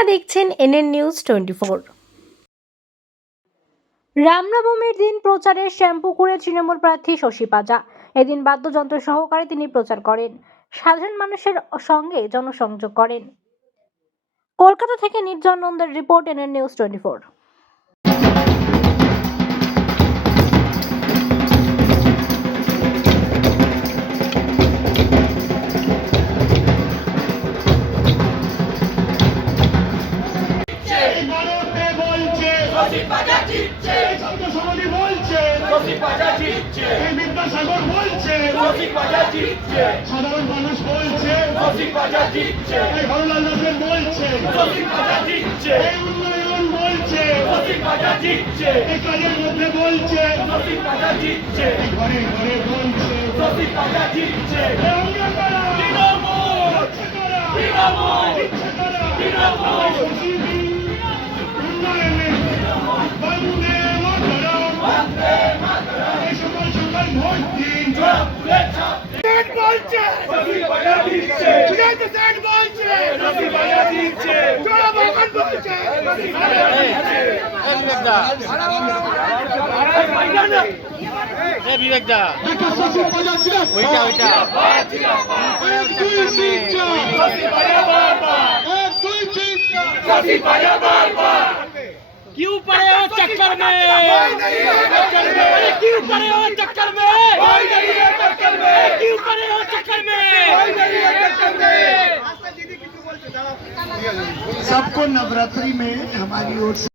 আপনারা দেখছেন NN news 24। রামনবমীর দিন প্রচারে শ্যামপুকুরে তৃণমূল প্রার্থী শশী পাজা। এদিন বাদ্যযন্ত্র সহকারে তিনি প্রচার করেন, সাধারণ মানুষের সঙ্গে জনসংযোগ করেন। কলকাতা থেকে নির্জন নন্দের রিপোর্ট, এনএন নিউজ 24। বিদ্যাসাগর বলছে, সাধারণ মানুষ বলছে, হরলাল দাস বলছে, উন্নয়ন বলছে, কাজের মধ্যে বলছে, ঘরে ঘরে বলছে, क्यों पड़े हो चक्कर में? क्यों पड़े हो चक्कर में? क्यों पड़े हो चक्कर में? सबको नवरात्रि में हमारी ओर से